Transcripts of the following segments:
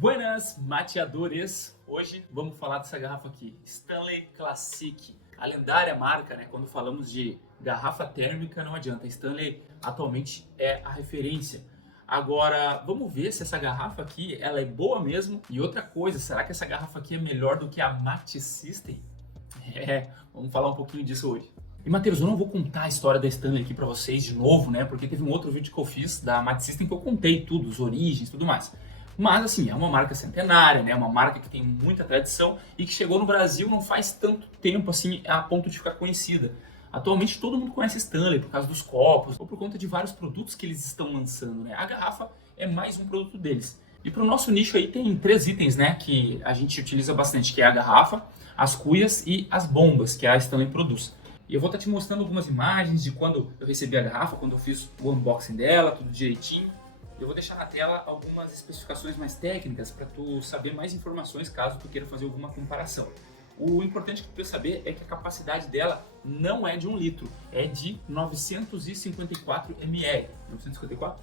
Buenas mateadores! Hoje vamos falar dessa garrafa aqui, Stanley Classic, a lendária marca, né? Quando falamos de garrafa térmica não adianta, Stanley atualmente é a referência. Agora, vamos ver se essa garrafa aqui, ela é boa mesmo. E outra coisa, será que essa garrafa aqui é melhor do que a Mate System? Vamos falar um pouquinho disso hoje. E Matheus, eu não vou contar a história da Stanley aqui pra vocês de novo, né? Porque teve um outro vídeo que eu fiz da Mate System que eu contei tudo, as origens e tudo mais. Mas assim, é uma marca centenária, né? Uma marca que tem muita tradição e que chegou no Brasil não faz tanto tempo assim a ponto de ficar conhecida. Atualmente todo mundo conhece Stanley por causa dos copos ou por conta de vários produtos que eles estão lançando, né? A garrafa é mais um produto deles. E para o nosso nicho aí tem 3 itens, né, que a gente utiliza bastante, que é a garrafa, as cuias e as bombas que a Stanley produz. E eu vou estar te mostrando algumas imagens de quando eu recebi a garrafa, quando eu fiz o unboxing dela, tudo direitinho. Eu vou deixar na tela algumas especificações mais técnicas para tu saber mais informações caso tu queira fazer alguma comparação. O importante que tu precisa saber é que a capacidade dela não é de 1 litro, é de 954 ml. 954?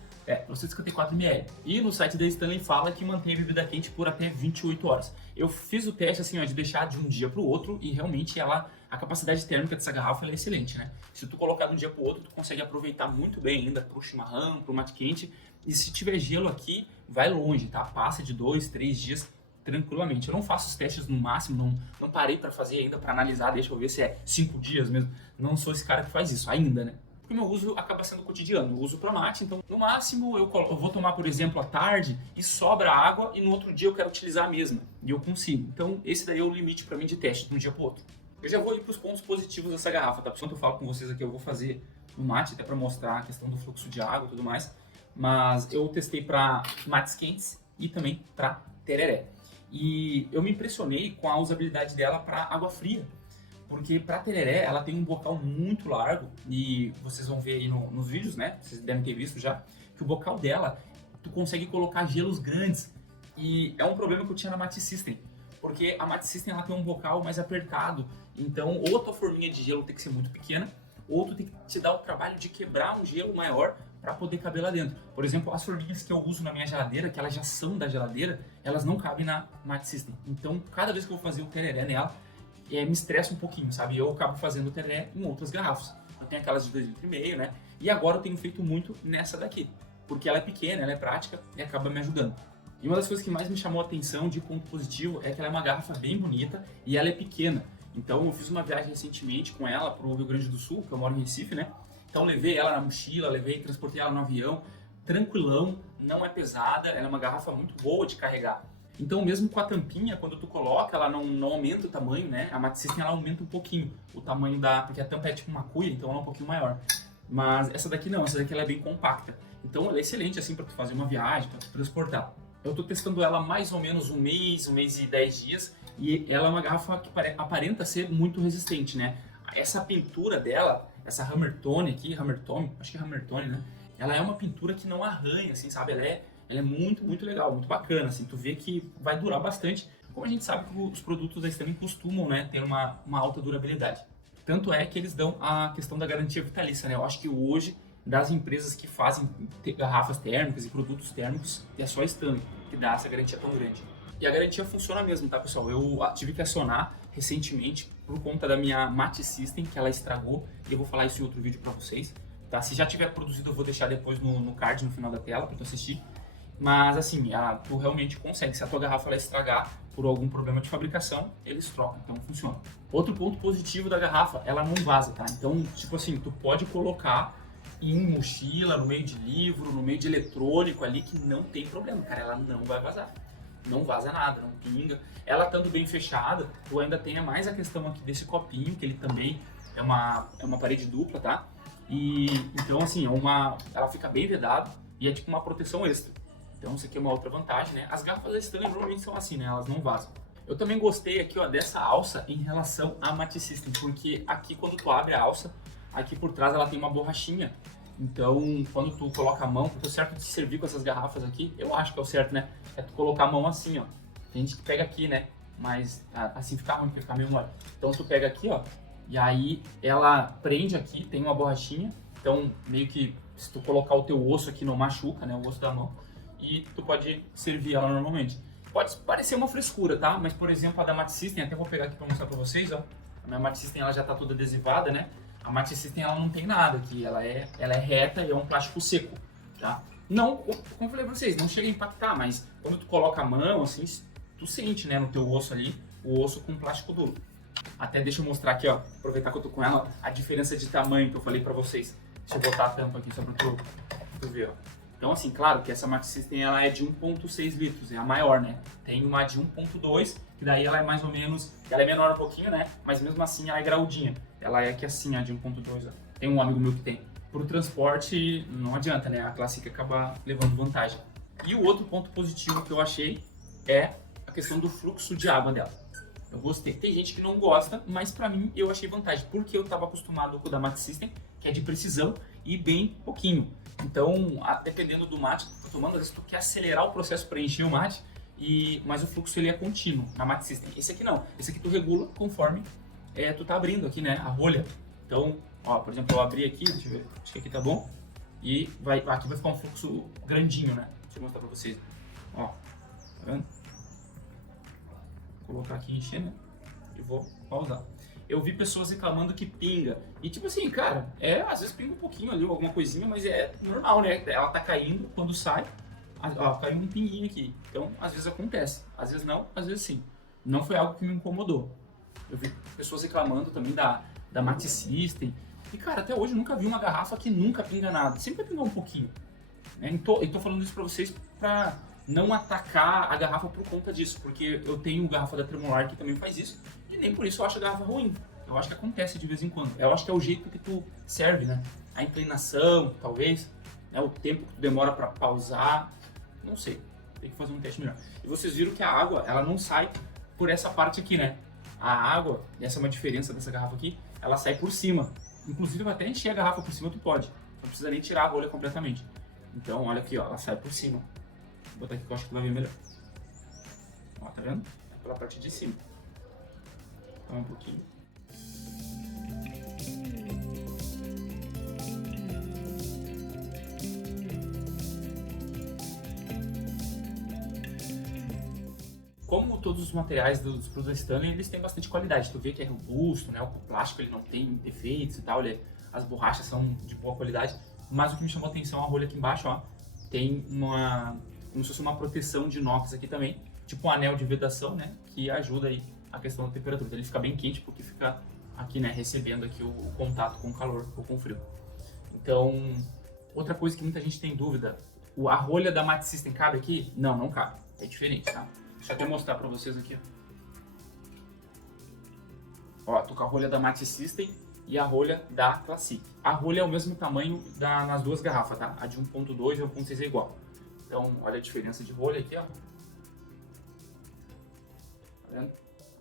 954 ml. E no site da Stanley fala que mantém a bebida quente por até 28 horas. Eu fiz o teste assim, ó, de deixar de um dia para o outro e realmente a capacidade térmica dessa garrafa é excelente, né? Se tu colocar de um dia para o outro, tu consegue aproveitar muito bem ainda para o chimarrão, para o mate quente. E se tiver gelo aqui, vai longe, tá? Passa de 2, 3 dias tranquilamente. Eu não faço os testes no máximo, não parei para fazer ainda, para analisar, deixa eu ver se é 5 dias mesmo. Não sou esse cara que faz isso ainda, né? Porque o meu uso acaba sendo cotidiano, eu uso para mate, então no máximo eu vou tomar, por exemplo, à tarde e sobra água e no outro dia eu quero utilizar a mesma, e eu consigo. Então esse daí é o limite para mim de teste, de um dia para o outro. Eu já vou ir para os pontos positivos dessa garrafa, tá? Enquanto eu falo com vocês aqui, eu vou fazer no mate, até para mostrar a questão do fluxo de água e tudo mais, mas eu testei para mates quentes e também para tereré. E eu me impressionei com a usabilidade dela para água fria. Porque para tereré ela tem um bocal muito largo e vocês vão ver aí nos vídeos, né? Vocês devem ter visto já que o bocal dela tu consegue colocar gelos grandes e é um problema que eu tinha na Mate System, porque a Mate System ela tem um bocal mais apertado, então ou a tua forminha de gelo tem que ser muito pequena ou tu tem que te dar o trabalho de quebrar um gelo maior para poder caber lá dentro. Por exemplo, as forminhas que eu uso na minha geladeira, que elas já são da geladeira, elas não cabem na Mate System. Então cada vez que eu vou fazer o tereré nela me estressa um pouquinho, sabe? Eu acabo fazendo tereré em outras garrafas. Eu tenho aquelas de 2,5 litros, né? E agora eu tenho feito muito nessa daqui, porque ela é pequena, ela é prática e acaba me ajudando. E uma das coisas que mais me chamou a atenção de ponto positivo é que ela é uma garrafa bem bonita e ela é pequena. Então eu fiz uma viagem recentemente com ela para o Rio Grande do Sul, que eu moro em Recife, né? Então levei ela na mochila, transportei ela no avião, tranquilão, não é pesada, ela é uma garrafa muito boa de carregar. Então mesmo com a tampinha, quando tu coloca, ela não aumenta o tamanho, né? A Mate System ela aumenta um pouquinho o tamanho porque a tampa é tipo uma cuia, então ela é um pouquinho maior. Mas essa daqui não, essa daqui ela é bem compacta. Então ela é excelente assim para tu fazer uma viagem, para tu transportar. Eu tô testando ela mais ou menos um mês e 10 dias e ela é uma garrafa que aparenta ser muito resistente, né? Essa pintura dela, essa Hammertone aqui, acho que é Hammertone, né? Ela é uma pintura que não arranha, assim, sabe? Ela é muito, muito legal, muito bacana, assim, tu vê que vai durar bastante. Como a gente sabe que os produtos da Stanley costumam, né, ter uma alta durabilidade. Tanto é que eles dão a questão da garantia vitalícia, né? Eu acho que hoje, das empresas que fazem garrafas térmicas e produtos térmicos, é só a Stanley que dá essa garantia tão grande. E a garantia funciona mesmo, tá, pessoal? Eu tive que acionar recentemente por conta da minha Mate System, que ela estragou, e eu vou falar isso em outro vídeo pra vocês, tá? Se já tiver produzido, eu vou deixar depois no card, no final da tela, pra tu assistir. Mas assim, tu realmente consegue. Se a tua garrafa ela estragar por algum problema de fabricação, eles trocam, então funciona. Outro ponto positivo da garrafa, ela não vaza, tá? Então, tipo assim, tu pode colocar em mochila, no meio de livro, no meio de eletrônico ali, que não tem problema, cara, ela não vai vazar. Não vaza nada, não pinga. Ela estando bem fechada, tu ainda tem mais a questão aqui desse copinho, que ele também é uma parede dupla, tá? E então assim, ela fica bem vedada e é tipo uma proteção extra. Então isso aqui é uma outra vantagem, né? As garrafas da Stanley normalmente são assim, né? Elas não vazam. Eu também gostei aqui, ó, dessa alça em relação à Mate System, porque aqui quando tu abre a alça, aqui por trás ela tem uma borrachinha. Então, quando tu coloca a mão, porque o certo de se servir com essas garrafas aqui, eu acho que é o certo, né? É tu colocar a mão assim, ó. Tem gente que pega aqui, né? Mas assim fica ruim, porque fica meio mole. Então tu pega aqui, ó, e aí ela prende aqui, tem uma borrachinha. Então, meio que se tu colocar o teu osso aqui não machuca, né? O osso da mão. E tu pode servir ela normalmente. Pode parecer uma frescura, tá? Mas, por exemplo, a da Mate System, até vou pegar aqui para mostrar para vocês, ó. A minha Mate System, ela já tá toda adesivada, né? A Mate System, ela não tem nada aqui, ela é reta e é um plástico seco, tá? Não, como eu falei pra vocês, não chega a impactar, mas quando tu coloca a mão, assim, tu sente, né, no teu osso ali, o osso com plástico duro. Até deixa eu mostrar aqui, ó, aproveitar que eu tô com ela, a diferença de tamanho que eu falei pra vocês. Deixa eu botar a tampa aqui só pra tu ver, ó. Então, assim, claro que essa Mate System, ela é de 1.6 litros, é a maior, né? Tem uma de 1.2, que daí ela é mais ou menos, ela é menor um pouquinho, né? Mas mesmo assim ela é graudinha. Ela é aqui assim, a de 1.2, ó. Tem um amigo meu que tem. Pro transporte, não adianta, né? A Classic acaba levando vantagem. E o outro ponto positivo que eu achei é a questão do fluxo de água dela. Eu gostei. Tem gente que não gosta, mas pra mim eu achei vantagem, porque eu tava acostumado com o da Mate System, que é de precisão e bem pouquinho. Então, dependendo do mate que tu tá tomando, às vezes tu quer acelerar o processo para encher o mate, mas o fluxo ele é contínuo na Mate System. Esse aqui não. Esse aqui tu regula conforme tu tá abrindo aqui, né, a rolha. Então, ó, por exemplo, eu abri aqui, deixa eu ver, acho que aqui tá bom. E aqui vai ficar um fluxo grandinho, né? Deixa eu mostrar pra vocês. Ó, tá vendo? Vou colocar aqui enchendo e vou pausar. Eu vi pessoas reclamando que pinga. E tipo assim, cara, às vezes pinga um pouquinho ali, alguma coisinha, mas é normal, né? Ela tá caindo, quando sai, ó, caiu um pinguinho aqui. Então, às vezes acontece. Às vezes não, às vezes sim. Não foi algo que me incomodou. Eu vi pessoas reclamando também da Mate System. E cara, até hoje eu nunca vi uma garrafa que nunca pinga nada. Sempre vai pingar um pouquinho. Né? E tô falando isso pra vocês pra não atacar a garrafa por conta disso. Porque eu tenho garrafa da Tremolar que também faz isso. E nem por isso eu acho a garrafa ruim. Eu acho que acontece de vez em quando. Eu acho que é o jeito que tu serve, né? A inclinação, talvez. Né? O tempo que tu demora pra pausar. Não sei. Tem que fazer um teste melhor. E vocês viram que a água, ela não sai por essa parte aqui, né? A água, essa é uma diferença dessa garrafa aqui, ela sai por cima. Inclusive, eu até encher a garrafa por cima, tu pode. Não precisa nem tirar a rolha completamente. Então, olha aqui, ó, ela sai por cima. Vou botar aqui que eu acho que tu vai ver melhor. Ó, tá vendo? É pela parte de cima. Então, um pouquinho. Como todos os materiais dos produtos Stanley, eles têm bastante qualidade. Tu vê que é robusto, né? O plástico ele não tem defeitos e tal, as borrachas são de boa qualidade. Mas o que me chamou a atenção, a rolha aqui embaixo, ó, tem como se fosse uma proteção de inox aqui também, tipo um anel de vedação, né? Que ajuda aí a questão da temperatura. Então, ele fica bem quente porque fica aqui, né? Recebendo aqui o contato com o calor ou com o frio. Então, outra coisa que muita gente tem dúvida, a rolha da Mate System cabe aqui? Não, não cabe. É diferente, tá? Deixa eu até mostrar pra vocês aqui. Ó, tô com a rolha da Mate System e a rolha da Classic. A rolha é o mesmo tamanho nas duas garrafas, tá? A de 1.2 e 1.6 é igual. Então, olha a diferença de rolha aqui, ó. Tá vendo?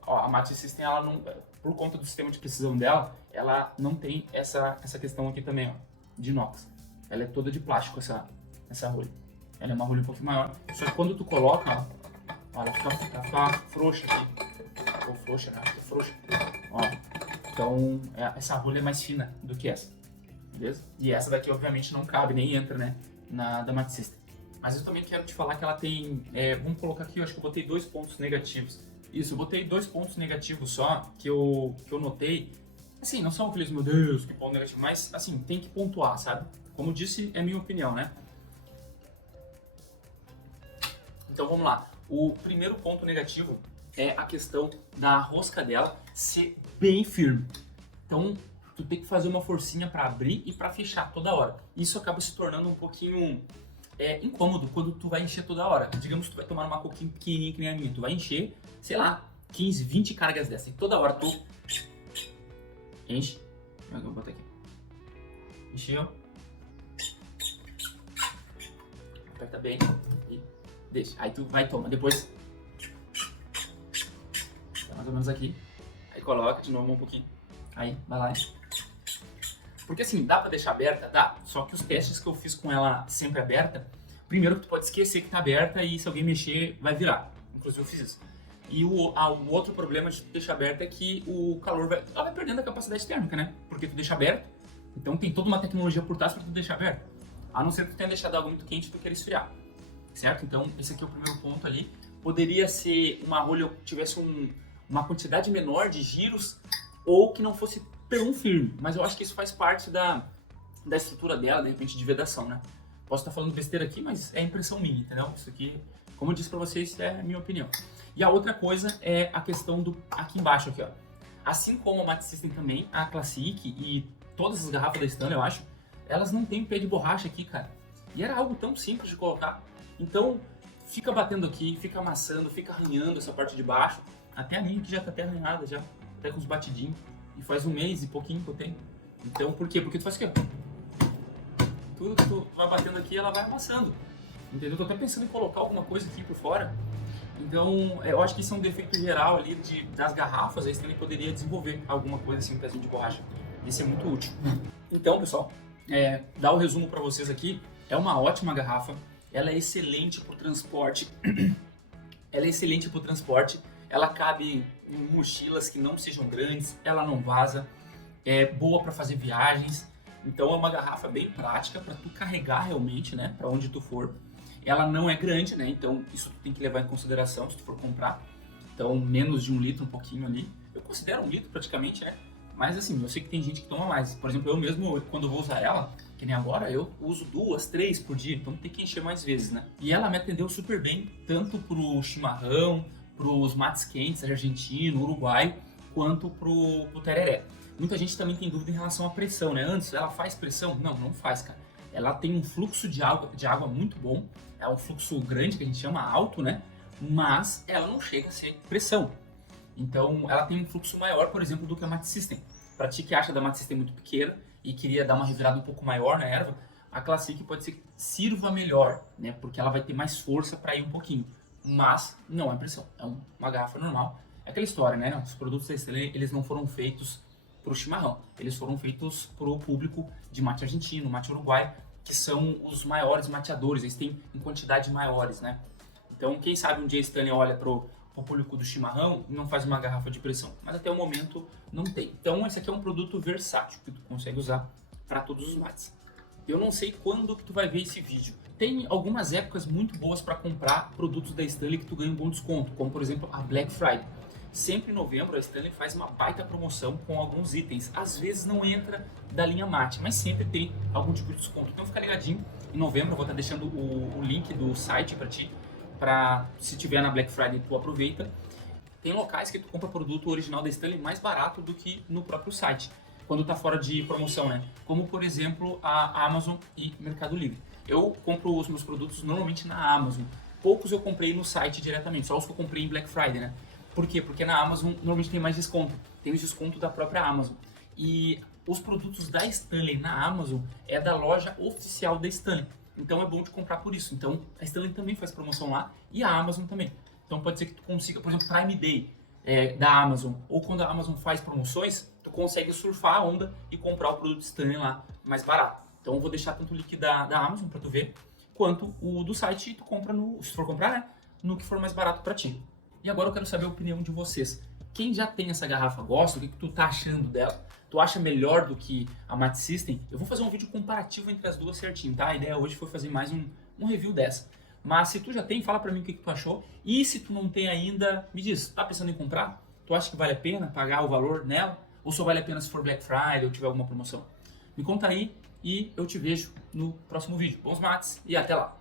Ó, a Mate System, ela não, por conta do sistema de precisão dela, ela não tem essa questão aqui também, ó, de inox. Ela é toda de plástico, essa rolha. Ela é uma rolha um pouquinho maior. Só que quando tu coloca, ó, ela fica frouxa aqui. Ou frouxa, né? Fica frouxa. Ó. Então, essa rolha é mais fina do que essa. Beleza? E essa daqui, obviamente, não cabe, nem entra, né? Da Mate System. Mas eu também quero te falar que ela tem... vamos colocar aqui, eu acho que eu botei 2 pontos negativos. Isso, eu botei 2 pontos negativos só, que eu notei. Assim, não são aqueles, meu Deus, que ponto negativo. Mas, assim, tem que pontuar, sabe? Como eu disse, é minha opinião, né? Então, vamos lá. O primeiro ponto negativo é a questão da rosca dela ser bem firme. Então, tu tem que fazer uma forcinha para abrir e para fechar toda hora. Isso acaba se tornando um pouquinho incômodo quando tu vai encher toda hora. Digamos que tu vai tomar uma coquinha pequenininha que nem a minha. Tu vai encher, sei lá, 15, 20 cargas dessa. E toda hora tu enche. Eu vou botar aqui. Encheu. Aperta bem e deixa. Aí tu vai tomar. Depois... Tá mais ou menos aqui. Aí coloca de novo um pouquinho. Aí, vai lá. Porque assim, dá pra deixar aberta? Dá. Só que os testes que eu fiz com ela sempre aberta, primeiro que tu pode esquecer que tá aberta e se alguém mexer, vai virar. Inclusive eu fiz isso. E o outro problema de deixar aberta é que o calor ela vai perdendo a capacidade térmica, né? Porque tu deixa aberto, então tem toda uma tecnologia por trás pra tu deixar aberto. A não ser que tu tenha deixado algo muito quente e tu queira esfriar. Certo? Então esse aqui é o primeiro ponto ali. poderia ser uma rolha que tivesse uma quantidade menor de giros ou que não fosse tão firme. Mas eu acho que isso faz parte da estrutura dela, de repente, de vedação, né? Posso estar falando besteira aqui, mas é impressão minha, entendeu? Isso aqui, como eu disse pra vocês, é a minha opinião. E a outra coisa é a questão do aqui embaixo, aqui, ó. Assim como a Matte System também, a Classic e todas as garrafas da Stanley, eu acho, elas não têm pé de borracha aqui, cara. E era algo tão simples de colocar. Então, fica batendo aqui, fica amassando, fica arranhando essa parte de baixo. Até a minha que já tá até arranhada, já. Até com os batidinhos. E faz um mês e pouquinho que eu tenho. Então, por quê? Porque tu faz o quê? Tudo que tu vai batendo aqui, ela vai amassando. Entendeu? Tô até pensando em colocar alguma coisa aqui por fora. Então, eu acho que isso é um defeito geral ali das garrafas. A Stanley poderia desenvolver alguma coisa assim, um pezinho de borracha. Isso é muito útil. Então, pessoal, dar o resumo para vocês aqui. É uma ótima garrafa. Ela é excelente para o transporte. Ela cabe em mochilas que não sejam grandes. Ela não vaza. É boa para fazer viagens. Então é uma garrafa bem prática para tu carregar realmente, né, para onde tu for. Ela não é grande, né? Então isso tu tem que levar em consideração se tu for comprar. Então menos de 1 litro, um pouquinho ali. Eu considero 1 litro praticamente, né? Mas assim, eu sei que tem gente que toma mais. Por exemplo, eu mesmo, quando eu vou usar ela, que nem agora, eu uso 2, 3 por dia. Então tem que encher mais vezes, né? E ela me atendeu super bem, tanto pro chimarrão, pros mates quentes argentino, uruguai, quanto pro tereré. Muita gente também tem dúvida em relação à pressão, né? Antes, ela faz pressão? Não, não faz, cara. Ela tem um fluxo de água muito bom. É um fluxo grande, que a gente chama alto, né? Mas ela não chega a ser pressão. Então, ela tem um fluxo maior, por exemplo, do que a Matte System. Para ti que acha da Matte System muito pequena e queria dar uma revirada um pouco maior na erva, a Classic pode ser que sirva melhor, né? Porque ela vai ter mais força para ir um pouquinho. Mas não é pressão, é uma garrafa normal. É aquela história, né? Os produtos da Stanley, eles não foram feitos para o chimarrão. Eles foram feitos para o público de mate argentino, mate uruguai, que são os maiores mateadores, eles têm em quantidade maiores, né? Então, quem sabe um dia a Stanley olha para o público do chimarrão e não faz uma garrafa de pressão, mas até o momento não tem. Então, esse aqui é um produto versátil, que tu consegue usar para todos os mates. Eu não sei quando que tu vai ver esse vídeo. Tem algumas épocas muito boas para comprar produtos da Stanley que tu ganha um bom desconto, como por exemplo a Black Friday. Sempre em novembro a Stanley faz uma baita promoção com alguns itens. Às vezes não entra da linha mate, mas sempre tem algum tipo de desconto. Então fica ligadinho. Em novembro eu vou estar deixando o link do site para ti, para se tiver na Black Friday tu aproveita. Tem locais que tu compra produto original da Stanley mais barato do que no próprio site, quando tá fora de promoção, né? Como por exemplo a Amazon e Mercado Livre. Eu compro os meus produtos normalmente na Amazon. Poucos eu comprei no site diretamente, só os que eu comprei em Black Friday, né? Por quê? Porque na Amazon normalmente tem mais desconto. Tem o desconto da própria Amazon. E os produtos da Stanley na Amazon é da loja oficial da Stanley. Então é bom de comprar por isso. Então a Stanley também faz promoção lá e a Amazon também. Então pode ser que tu consiga, por exemplo, Prime Day da Amazon. Ou quando a Amazon faz promoções, tu consegue surfar a onda e comprar o produto Stanley lá mais barato. Então eu vou deixar tanto o link da Amazon para tu ver, quanto o do site tu compra se for comprar, né? No que for mais barato para ti. E agora eu quero saber a opinião de vocês. Quem já tem essa garrafa gosta? O que tu tá achando dela? Tu acha melhor do que a Matte System? Eu vou fazer um vídeo comparativo entre as duas certinho, tá? A ideia hoje foi fazer mais um review dessa. Mas se tu já tem, fala pra mim o que tu achou. E se tu não tem ainda, me diz, tá pensando em comprar? Tu acha que vale a pena pagar o valor nela? Ou só vale a pena se for Black Friday ou tiver alguma promoção? Me conta aí e eu te vejo no próximo vídeo. Bons mates e até lá!